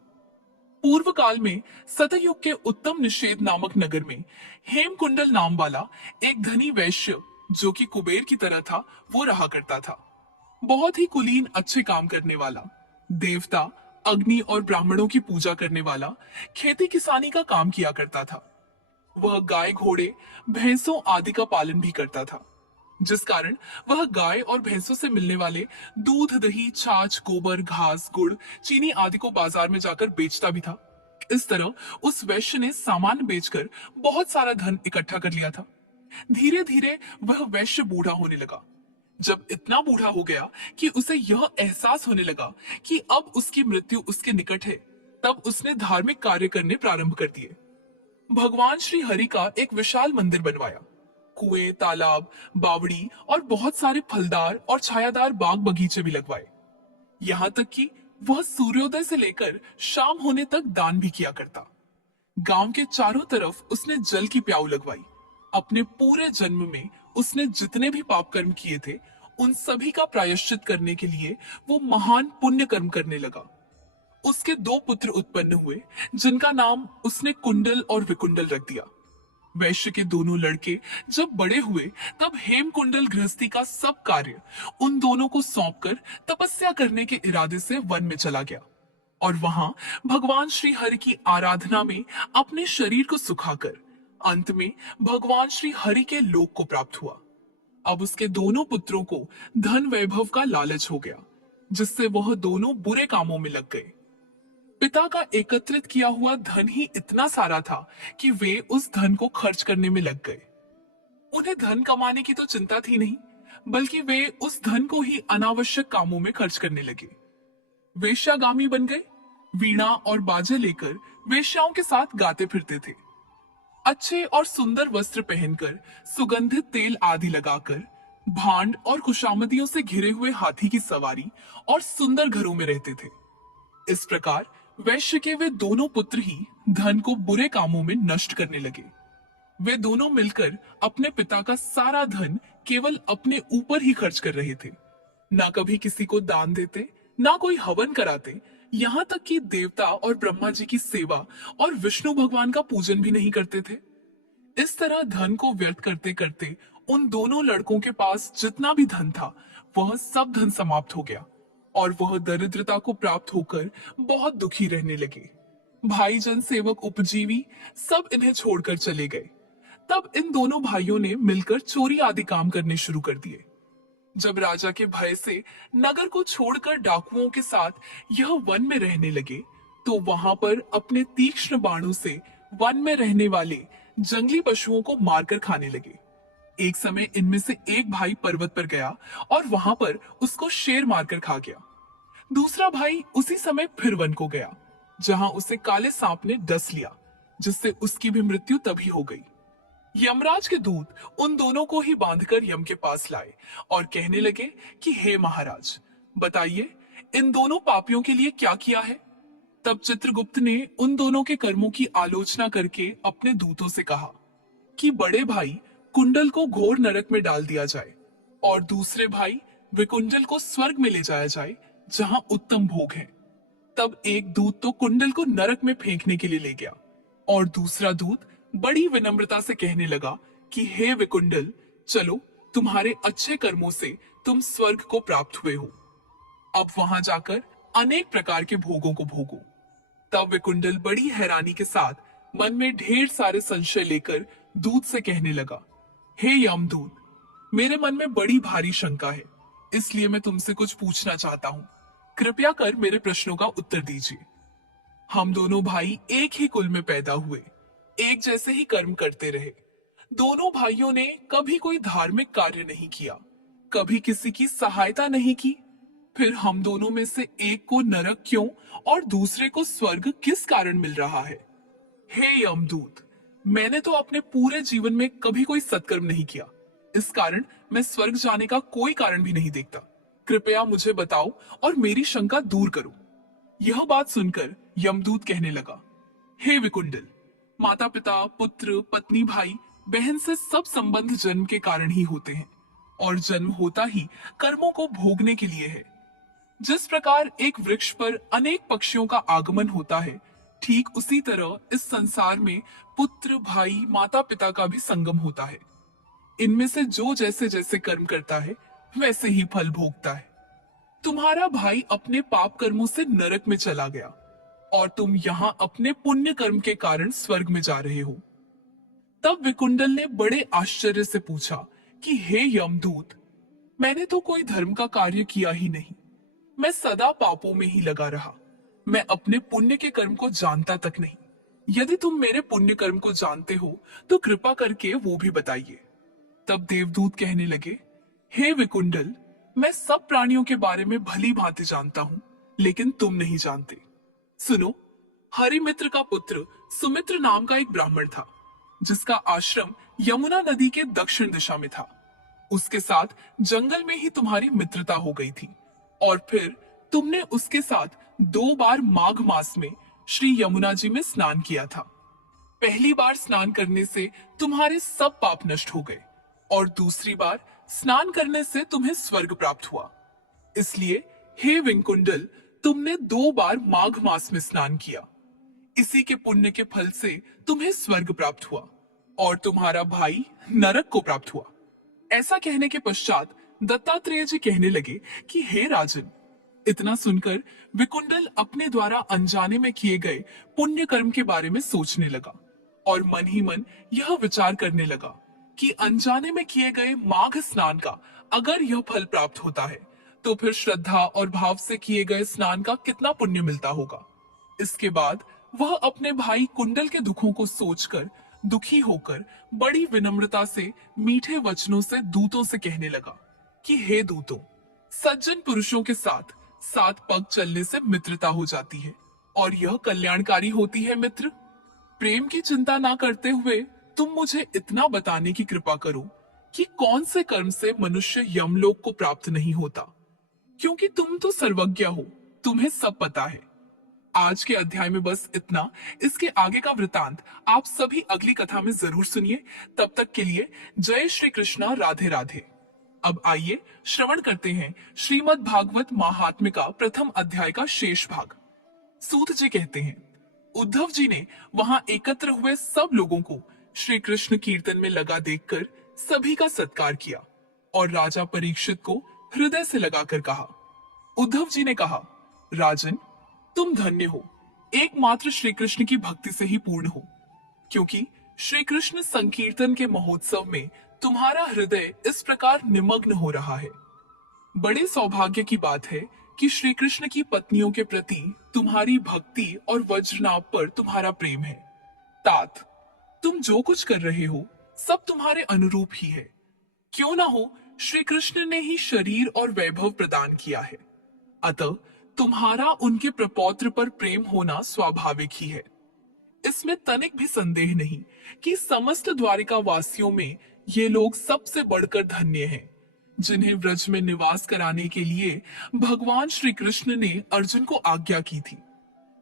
पूर्व काल में सतयुग के उत्तम निषेध नामक नगर में हेमकुंडल नाम वाला एक धनी वैश्य, जो कि कुबेर की तरह था, वो रहा करता था। बहुत ही कुलीन, अच्छे काम करने वाला, देवता, अग्नि और ब्राह्मणों की पूजा करने वाला, खेती किसानी का काम किया करता था। वह गाय, घोड़े, भैंसों आदि का पालन भी करता था, जिस कारण वह गाय और भैंसों से मिलने वाले दूध, दही, छाछ, गोबर, घास, गुड़, चीनी आदि को बाजार में जाकर बेचता भी था। इस तरह उस वैश्य ने सामान बेचकर बहुत सारा धन इकट्ठा कर लिया था। धीरे धीरे वह वैश्य बूढ़ा होने लगा। जब इतना बूढ़ा हो गया कि उसे यह एहसास होने लगा कि अब उसकी मृत्यु उसके निकट है, तब उसने धार्मिक कार्य करने प्रारंभ कर दिए। भगवान श्री हरि का एक विशाल मंदिर बनवाया। कुएं, तालाब, बावड़ी और बहुत सारे फलदार और छायादार बाग बगीचे भी लगवाए। यहाँ तक कि वह सूर्योदय से लेकर शाम होने तक दान भी किया करता। गांव के चारों तरफ उसने जल की प्याऊ लगवाई। अपने पूरे जन्म में उसने जितने भी पाप कर्म किए थे, उन सभी का प्रायश्चित करने के लिए वो महान पुण्य कर्म करने लगा। उसके 2 पुत्र उत्पन्न हुए, जिनका नाम उसने कुंडल और विकुंडल रख दिया। वैश्य के दोनों लड़के जब बड़े हुए, तब हेमकुंडल गृहस्थी का सब कार्य उन दोनों को सौंपकर तपस्या करने के इरादे से वन में चला गया और वहां भगवान श्री हरि की आराधना में अपने शरीर को सुखाकर अंत में भगवान श्री हरि के लोक को प्राप्त हुआ। अब उसके दोनों पुत्रों को धन वैभव का लालच हो गया, जिससे वह दोनों बुरे कामों में लग गए। पिता का एकत्रित किया हुआ धन ही इतना सारा था कि वे उस धन को खर्च करने में लग गए। उन्हें धन कमाने की तो चिंता थी नहीं, बल्कि वे उस धन को ही अनावश्यक कामों में खर्च करने लगे। वेश्यागामी बन गए। वीणा और बाजे लेकर वेश्याओं के साथ गाते फिरते थे। अच्छे और सुंदर वस्त्र पहनकर, सुगंधित तेल आदि लगाकर, भांड और खुशामदियों से घिरे हुए हाथी की सवारी और सुंदर घरों में रहते थे। इस प्रकार वैश्य के वे दोनों पुत्र ही धन को बुरे कामों में नष्ट करने लगे। वे दोनों मिलकर अपने पिता का सारा धन केवल अपने ऊपर ही खर्च कर रहे थे। ना कभी किसी को दान देते, ना कोई हवन कराते, यहाँ तक कि देवता और ब्रह्मा जी की सेवा और विष्णु भगवान का पूजन भी नहीं करते थे। इस तरह धन को व्यर्थ करते करते उन दोनों लड़कों के पास जितना भी धन था, वह सब धन समाप्त हो गया और वह दरिद्रता को प्राप्त होकर बहुत दुखी रहने लगे। भाईजन, सेवक, उपजीवी सब इन्हें छोड़कर चले गए। तब इन दोनों भाइयों ने मिलकर चोरी आदि काम करने शुरू कर दिए। जब राजा के भय से नगर को छोड़कर डाकुओं के साथ यह वन में रहने लगे, तो वहां पर अपने तीक्ष्ण बाणों से वन में रहने वाले जंगली पशुओं को मारकर खाने लगे। एक समय इनमें से एक भाई पर्वत पर गया और वहां पर उसको शेर मारकर खा गया। दूसरा भाई उसी समय फिर वन को गया, जहां उसे काले सांप ने डस लिया, जिससे उसकी भी मृत्यु तभी हो गई। यमराज के दूत उन दोनों को ही बांधकर यम के पास लाए और कहने लगे कि हे महाराज, बताइए इन दोनों पापियों के लिए क्या किया है। तब चित्रगुप्त ने उन दोनों के कर्मों की आलोचना करके अपने दूतों से कहा कि बड़े भाई कुंडल को घोर नरक में डाल दिया जाए और दूसरे भाई विकुंडल को स्वर्ग में ले जाया जाए, जहां उत्तम भोग है। तब एक दूत तो कुंडल को नरक में फेंकने के लिए ले गया और दूसरा दूत बड़ी विनम्रता से कहने लगा कि हे विकुंडल, चलो, तुम्हारे अच्छे कर्मों से तुम स्वर्ग को प्राप्त हुए हो। अब वहां जाकर अनेक प्रकार के भोगों को भोगो। तब विकुंडल बड़ी हैरानी के साथ मन में ढेर सारे संशय लेकर दूत से कहने लगा, हे यमदूत, मेरे मन में बड़ी भारी शंका है। इसलिए मैं तुमसे कुछ पूछना चाहता हूँ। कृपया कर मेरे प्रश्नों का उत्तर दीजिए। हम दोनों भाई एक ही कुल में पैदा हुए, एक जैसे ही कर्म करते रहे। दोनों भाइयों ने कभी कोई धार्मिक कार्य नहीं किया, कभी किसी की सहायता नहीं की। फिर हम दोनों में से एक को नरक क्यों और दूसरे को स्वर्ग किस कारण मिल रहा है? हे यमदूत, मैंने तो अपने पूरे जीवन में कभी कोई सत्कर्म नहीं किया, इस कारण मैं स्वर्ग जाने का कोई कारण भी नहीं देखता। कृपया मुझे बताओ और मेरी शंका दूर करो। यह बात सुनकर यमदूत कहने लगा, हे विकुंडल, माता पिता, पुत्र, पत्नी, भाई बहन से सब संबंध जन्म के कारण ही होते हैं, और जन्म होता ही कर्मों को भोगने के लिए है। जिस प्रकार एक वृक्ष पर अनेक पक्षियों का आगमन होता है, ठीक उसी तरह इस संसार में पुत्र, भाई, माता पिता का भी संगम होता है। इनमें से जो जैसे जैसे कर्म करता है वैसे ही फल भोगता है। तुम्हारा भाई अपने पाप कर्मों से नरक में चला गया और तुम यहाँ अपने पुण्य कर्म के कारण स्वर्ग में जा रहे हो। तब विकुंडल ने बड़े आश्चर्य से पूछा कि हे यमदूत, मैंने तो कोई धर्म का कार्य किया ही नहीं, मैं सदा पापों में ही लगा रहा। मैं अपने पुण्य के कर्म को जानता तक नहीं। यदि तुम मेरे पुण्य कर्म को जानते हो तो कृपा करके वो भी बताइए। तब देवदूत कहने लगे, हे विकुंडल, मैं सब प्राणियों के बारे में भली भांति जानता हूँ, लेकिन तुम नहीं जानते। सुनो, हरिमित्र का पुत्र सुमित्र नाम का एक ब्राह्मण था, जिसका आश्रम यमुना नदी के दक्षिण दिशा में था। उसके साथ जंगल में ही तुम्हारी मित्रता हो गई थी, और फिर तुमने उसके साथ 2 बार माघ मास में श्री यमुना जी में स्नान किया था। पहली बार स्नान करने से तुम्हारे सब पाप नष्ट हो गए, और दूसरी बार स्नान करने से तुम्हें स्वर्ग प्राप्त हुआ। इसलिए हे विकुंडल, तुमने 2 बार माघ मास में स्नान किया। इसी के पुण्य के फल से तुम्हें स्वर्ग प्राप्त हुआ और तुम्हारा भाई नरक को प्राप्त हुआ। ऐसा कहने के पश्चात दत्तात्रेय जी कहने लगे कि हे राजन, इतना सुनकर विकुंडल अपने द्वारा अनजाने में किए गए पुण्य कर्म के बारे में सोचने लगा और मन ही मन यह विचार करने लगा कि अनजाने में किए गए माघ स्नान का अगर यह फल प्राप्त होता है तो फिर श्रद्धा और भाव से किए गए स्नान का कितना पुण्य मिलता होगा। इसके बाद वह अपने भाई कुंडल के दुखों को सोचकर दुखी होकर बड़ी विनम्रता से मीठे वचनों से दूतों से कहने लगा कि हे दूतों, सज्जन पुरुषों के साथ 7 पग चलने से मित्रता हो जाती है और यह कल्याणकारी होती है। मित्र, प्रेम की चिंता ना करते हुए तुम मुझे इतना बताने की कृपा करो कि कौन से कर्म से मनुष्य यमलोक को प्राप्त नहीं होता, क्योंकि तुम तो सर्वज्ञ हो, तुम्हें सब पता है। आज के अध्याय में बस इतना। इसके आगे का वृतांत आप सभी अगली कथा में जरूर सुनिए। तब तक के लिए जय श्री कृष्णा, राधे राधे। अब आइए श्रवण करते हैं श्रीमद् भागवत महात्म्य का प्रथम अध्याय का शेष भाग। सूत जी कहते हैं, उद्धव जी ने वहां एकत्र हुए सब लोगों को श्री कृष्ण कीर्तन में लगा देखकर सभी का सत्कार किया और राजा परीक्षित को हृदय से लगाकर कहा। उद्धव जी ने कहा, राजन, तुम धन्य हो, एकमात्र श्री कृष्ण की भक्ति से ही पूर्ण हो, क्योंकि श्री कृष्ण संकीर्तन के महोत्सव में तुम्हारा हृदय इस प्रकार निमग्न हो रहा है। बड़े सौभाग्य की बात है कि श्री कृष्ण की पत्नियों के प्रति तुम्हारी भक्ति और वज्रनाभ पर तुम्हारा प्रेम है। तात, तुम जो कुछ कर रहे हो सब तुम्हारे अनुरूप ही है। क्यों ना हो, श्री कृष्ण ने ही शरीर और वैभव प्रदान किया है, अतः तुम्हारा उनके प्रपौत्र पर प्रेम होना स्वाभाविक ही है। इसमें तनिक भी संदेह नहीं कि समस्त द्वारिका वासियों में ये लोग सबसे बढ़कर धन्य हैं, जिन्हें व्रज में निवास कराने के लिए भगवान श्री कृष्ण ने अर्जुन को आज्ञा की थी।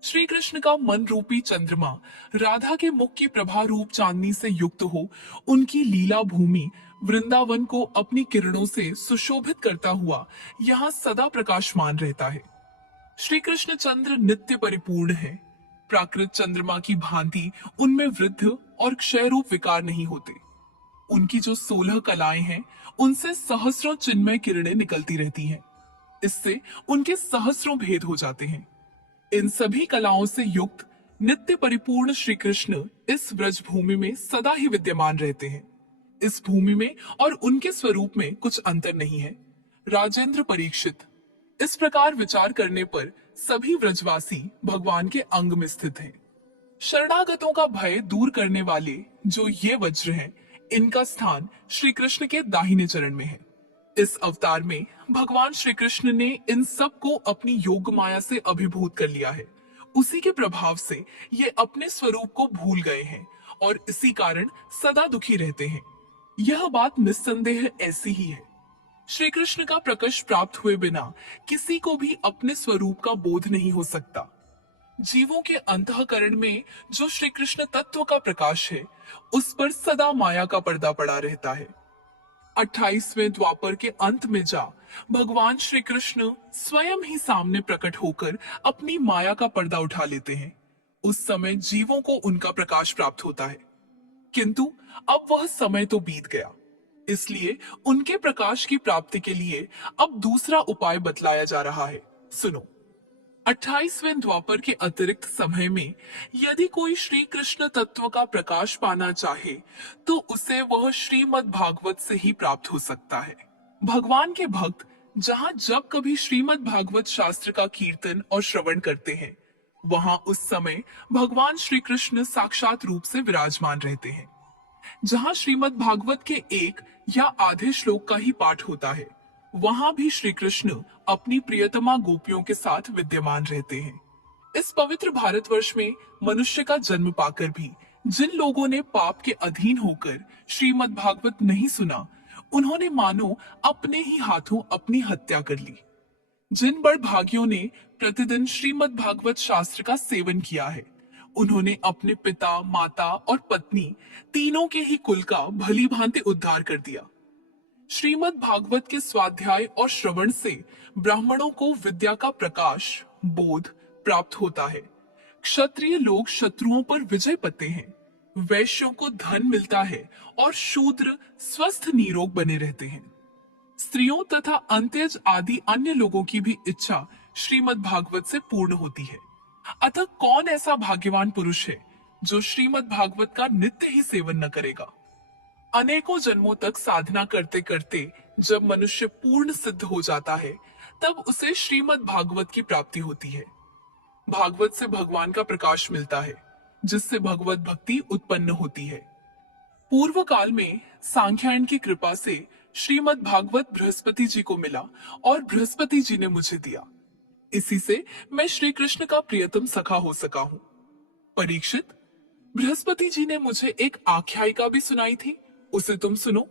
श्री कृष्ण का मन रूपी चंद्रमा राधा के मुख की प्रभा रूप चांदनी से युक्त हो उनकी लीला भूमि वृंदावन को अपनी किरणों से सुशोभित करता हुआ यहाँ सदा प्रकाशमान रहता है। श्री कृष्ण चंद्र नित्य परिपूर्ण है। प्राकृत चंद्रमा की भांति उनमें वृद्ध और क्षय रूप विकार नहीं होते। उनकी जो 16 कलाएं हैं, उनसे सहस्रों चिन्मय किरणें निकलती रहती हैं। इससे उनके सहस्रों भेद हो जाते हैं। इन सभी कलाओं से युक्त नित्य परिपूर्ण श्री कृष्ण इस ब्रज भूमि में सदा ही विद्यमान रहते हैं। इस भूमि में और उनके स्वरूप में कुछ अंतर नहीं है। राजेंद्र परीक्षित। इस प्रकार विचार करने पर सभी व्रजवासी भगवान के अंग में स्थित हैं। शरणागतों का भय दूर करने वाले जो ये वज्र हैं, इनका स्थान श्री कृष्ण के दाहिने चरण में है। इस अवतार में भगवान श्री कृष्ण ने इन सब को अपनी योग माया से अभिभूत कर लिया है। उसी के प्रभाव से ये अपने स्वरूप को भूल गए हैं और इसी कारण सदा दुखी रहते हैं। यह बात निस्संदेह ऐसी ही है। श्री कृष्ण का प्रकाश प्राप्त हुए बिना किसी को भी अपने स्वरूप का बोध नहीं हो सकता। जीवों के अंतःकरण में जो श्री कृष्ण तत्व का प्रकाश है, उस पर सदा माया का पर्दा पड़ा रहता है। 28वें द्वापर के अंत में जा भगवान श्री कृष्ण स्वयं ही सामने प्रकट होकर अपनी माया का पर्दा उठा लेते हैं। उस समय जीवों को उनका प्रकाश प्राप्त होता है, किंतु अब वह समय तो बीत गया। इसलिए उनके प्रकाश की प्राप्ति के लिए अब दूसरा उपाय बतलाया जा रहा है। सुनो। 28वें द्वापर के अतिरिक्त समय में यदि कोई श्री कृष्ण तत्व का प्रकाश पाना चाहे तो उसे वह श्रीमद् भागवत से ही प्राप्त हो सकता है। भगवान के भक्त जहाँ जब कभी श्रीमद् भागवत शास्त्र का कीर्तन और श्रवण करते हैं, वहाँ उस समय भगवान श्री कृष्ण साक्षात रूप से विराजमान रहते हैं। जहाँ श्रीमद् भागवत के एक या आधे श्लोक का ही पाठ होता है, वहां भी श्री कृष्ण अपनी प्रियतमा गोपियों के साथ विद्यमान रहते हैं। इस पवित्र भारतवर्ष में मनुष्य का जन्म पाकर भी जिन लोगों ने पाप के अधीन होकर श्रीमद् भागवत नहीं सुना, उन्होंने मानो अपने ही हाथों अपनी हत्या कर ली। जिन बड़भागियों ने प्रतिदिन श्रीमद् भागवत शास्त्र का सेवन किया है, उन्होंने अपने पिता, माता और पत्नी तीनों के ही कुल का भली भांति उद्धार कर दिया। श्रीमद् भागवत के स्वाध्याय और श्रवण से ब्राह्मणों को विद्या का प्रकाश, बोध प्राप्त होता है। क्षत्रिय लोग शत्रुओं पर विजय पाते हैं, वैश्यों को धन मिलता है और शूद्र स्वस्थ निरोग बने रहते हैं। स्त्रियों तथा अंत्यज आदि अन्य लोगों की भी इच्छा श्रीमद् भागवत से पूर्ण होती है। अतः कौन ऐसा भाग्यवान पुरुष है जो श्रीमद् भागवत का नित्य ही सेवन न करेगा। अनेकों जन्मों तक साधना करते करते जब मनुष्य पूर्ण सिद्ध हो जाता है, तब उसे श्रीमद् भागवत की प्राप्ति होती है। भागवत से भगवान का प्रकाश मिलता है, जिससे भगवत भक्ति उत्पन्न होती है। पूर्व काल में सांख्यायन की कृपा से श्रीमद् भागवत बृहस्पति जी को मिला और बृहस्पति जी ने मुझे दिया। इसी से मैं श्री कृष्ण का प्रियतम सखा हो सका हूँ। परीक्षित, बृहस्पति जी ने मुझे एक आख्यायिका भी सुनाई थी, उसे तुम सुनो।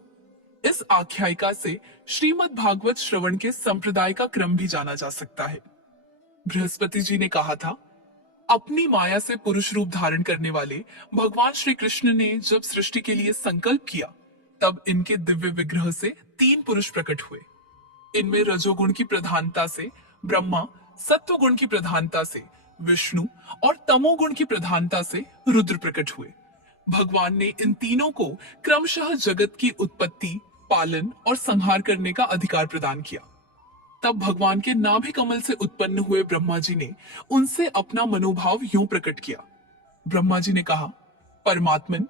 इस आख्यायिका से श्रीमद् भागवत श्रवण के संप्रदाय का क्रम भी जाना जा सकता है। बृहस्पति जी ने कहा था, अपनी माया से पुरुष रूप धारण करने वाले भगवान श्री कृष्ण ने जब सृष्टि के लिए संकल्प किया, तब इनके दिव्य विग्रह से 3 पुरुष प्रकट हुए। इनमें रजोगुण की प्रधानता से ब्रह्मा, सत्वगुण की प्रधानता से विष्णु और तमोगुण की प्रधानता से रुद्र प्रकट हुए। भगवान ने इन तीनों को क्रमशः जगत की उत्पत्ति, पालन और संहार करने का अधिकार प्रदान किया। तब भगवान के नाभि कमल से उत्पन्न हुए ब्रह्मा जी ने उनसे अपना मनोभाव यूं प्रकट किया। ब्रह्मा जी ने कहा, परमात्मन,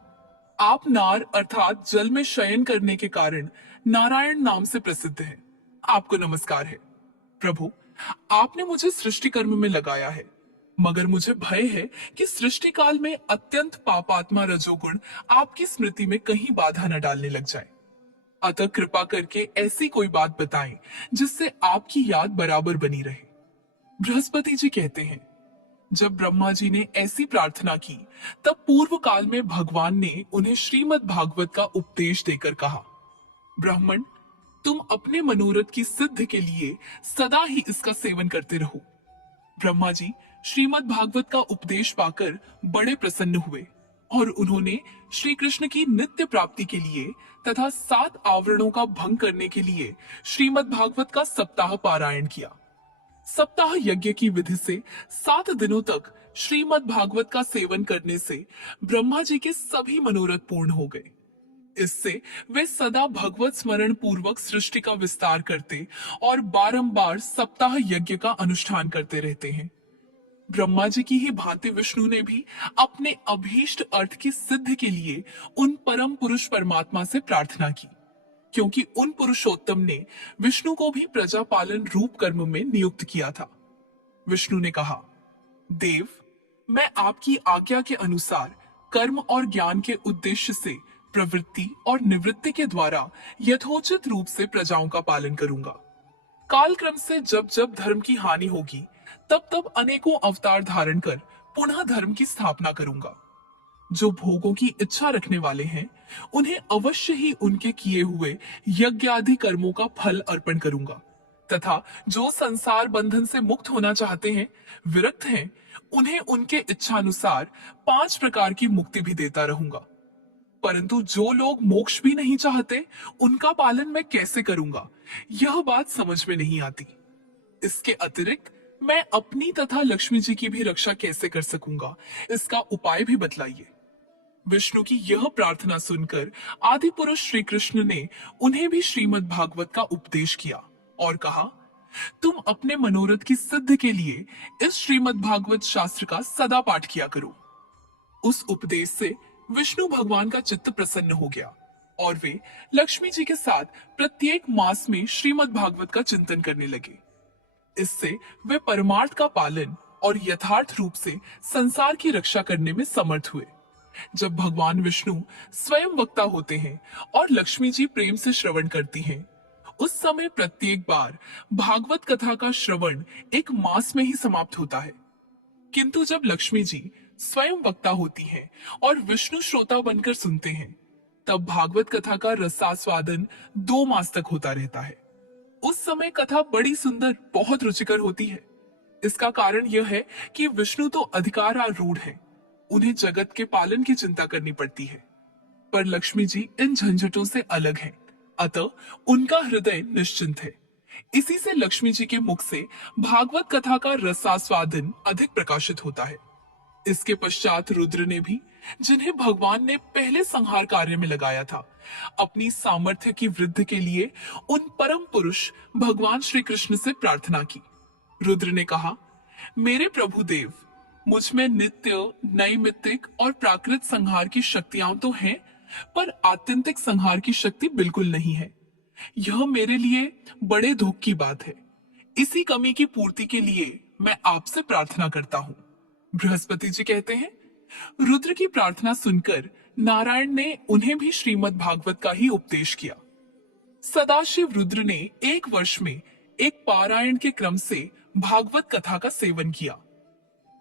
आप नार अर्थात जल में शयन करने के कारण नारायण नाम से प्रसिद्ध हैं। आपको नमस्कार है। प्रभु, आपने मुझे सृष्टि कर्म में लगाया है, मगर मुझे भय है कि सृष्टि काल में अत्यंत पापात्मा रजोगुण आपकी स्मृति में कहीं बाधा न डालने लग जाए। अतः कृपा करके ऐसी कोई बात बताएं जिससे आपकी याद बराबर बनी रहे। बृहस्पति जी कहते हैं, जब ब्रह्मा जी ने ऐसी प्रार्थना की, तब पूर्व काल में भगवान ने उन्हें श्रीमद् भागवत का उपदेश देकर कहा, ब्राह्मण, तुम अपने मनोरथ की सिद्ध के लिए सदा ही इसका सेवन करते रहो। ब्रह्मा जी श्रीमद् भागवत का उपदेश पाकर बड़े प्रसन्न हुए और उन्होंने श्री कृष्ण की नित्य प्राप्ति के लिए तथा 7 आवरणों का भंग करने के लिए श्रीमद् भागवत का सप्ताह पारायण किया। सप्ताह यज्ञ की विधि से 7 दिनों तक श्रीमद् भागवत का सेवन करने से ब्रह्मा जी के सभी मनोरथ पूर्ण हो गए। इससे वे सदा भगवत स्मरण पूर्वक सृष्टि का विस्तार करते और बारंबार सप्ताह यज्ञ का अनुष्ठान करते रहते हैं। ब्रह्मा जी की ही भांति विष्णु ने भी अपने अभीष्ट अर्थ की सिद्ध के लिए उन परम पुरुष परमात्मा से प्रार्थना की, क्योंकि उन पुरुषोत्तम ने विष्णु को भी प्रजापालन रूप कर्म में नियुक्त किया था। विष्णु ने कहा, देव, मैं आपकी आज्ञा के अनुसार कर्म और ज्ञान के उद्देश्य से प्रवृत्ति और निवृत्ति के द्वारा यथोचित रूप से प्रजाओं का पालन करूंगा। कालक्रम से जब जब धर्म की हानि होगी, तब तब अनेकों अवतार धारण कर पुनः धर्म की स्थापना करूंगा। जो भोगों की इच्छा रखने वाले हैं, उन्हें अवश्य ही उनके किए हुए यज्ञ आदि कर्मों का फल अर्पण करूंगा, तथा जो संसार बंधन से मुक्त होना चाहते हैं, विरक्त हैं, उन्हें उनके इच्छानुसार 5 प्रकार की मुक्ति भी देता रहूंगा। परंतु जो लोग मोक्ष भी नहीं चाहते, उनका पालन मैं कैसे करूंगा, यह बात समझ में नहीं आती। इसके अतिरिक्त मैं अपनी तथा लक्ष्मी जी की भी रक्षा कैसे कर सकूंगा, इसका उपाय भी बतलाइए। विष्णु की यह प्रार्थना सुनकर आदि पुरुष श्री कृष्ण ने उन्हें भी श्रीमद् भागवत का उपदेश किया और कहा, तुम अपने मनोरथ की सिद्ध के लिए इस श्रीमद् भागवत शास्त्र का सदा पाठ किया करो। उस उपदेश से विष्णु भगवान का चित्त प्रसन्न हो गया और वे लक्ष्मी जी के साथ प्रत्येक मास में श्रीमद् भागवत का चिंतन करने लगे। इससे वे परमार्थ का पालन और यथार्थ रूप से संसार की रक्षा करने में समर्थ हुए। जब भगवान विष्णु स्वयं वक्ता होते हैं और लक्ष्मी जी प्रेम से श्रवण करती हैं, उस समय प्रत्येक बार भागवत कथा का श्रवण एक मास में ही समाप्त होता है। किंतु जब लक्ष्मी जी स्वयं वक्ता होती हैं और विष्णु श्रोता बनकर सुनते हैं, तब भागवत कथा का रसास्वादन 2 मास तक होता रहता है। उस समय कथा बड़ी सुंदर, बहुत रुचिकर होती है। इसका कारण यह है कि विष्णु तो अधिकारारूढ़ है, उन्हें जगत के पालन की चिंता करनी पड़ती है, पर लक्ष्मी जी इन झंझटों से अलग हैं, अतः उनका हृदय निश्चिंत है। इसी से लक्ष्मी जी के मुख से भागवत कथा का रसास्वादन अधिक प्रकाशित होता है। इसके पश्चात रुद्र ने भी, जिन्हें भगवान ने पहले संहार कार्य में लगाया था, अपनी सामर्थ्य की वृद्धि के लिए उन परम पुरुष भगवान श्री कृष्ण से प्रार्थना की। रुद्र ने कहा, मेरे प्रभु देव, मुझ में नित्य, नैमित्तिक और प्राकृत संहार की शक्तियां तो हैं, पर आत्यंतिक संहार की शक्ति बिल्कुल नहीं है। यह मेरे लिए बड़े दुख की बात है। इसी कमी की पूर्ति के लिए मैं आपसे प्रार्थना करता हूँ। बृहस्पति जी कहते हैं, रुद्र की प्रार्थना सुनकर नारायण ने उन्हें भी श्रीमद् भागवत का ही उपदेश किया। सदाशिव रुद्र ने 1 वर्ष में एक पारायण के क्रम से भागवत कथा का सेवन किया।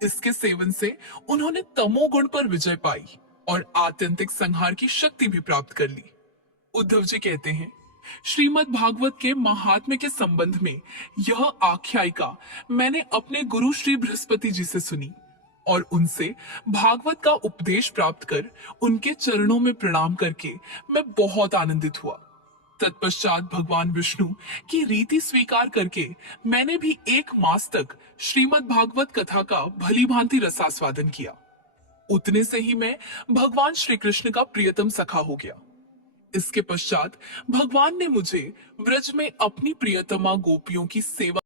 इसके सेवन से उन्होंने तमोगुण पर विजय पाई और आत्यंतिक संहार की शक्ति भी प्राप्त कर ली। उद्धव जी कहते हैं, श्रीमद् भागवत के महात्म्य के संबंध में यह आख्यायिका मैंने अपने गुरु श्री बृहस्पति जी से सुनी और उनसे भागवत का उपदेश प्राप्त कर उनके चरणों में प्रणाम करके मैं बहुत आनंदित हुआ। तत्पश्चात भगवान विष्णु की रीति स्वीकार करके मैंने भी 1 मास तक श्रीमद् भागवत कथा का भली भांति रसास्वादन किया। उतने से ही मैं भगवान श्री कृष्ण का प्रियतम सखा हो गया। इसके पश्चात भगवान ने मुझे व्रज में अपनी प्रियतमा गोपियों की सेवा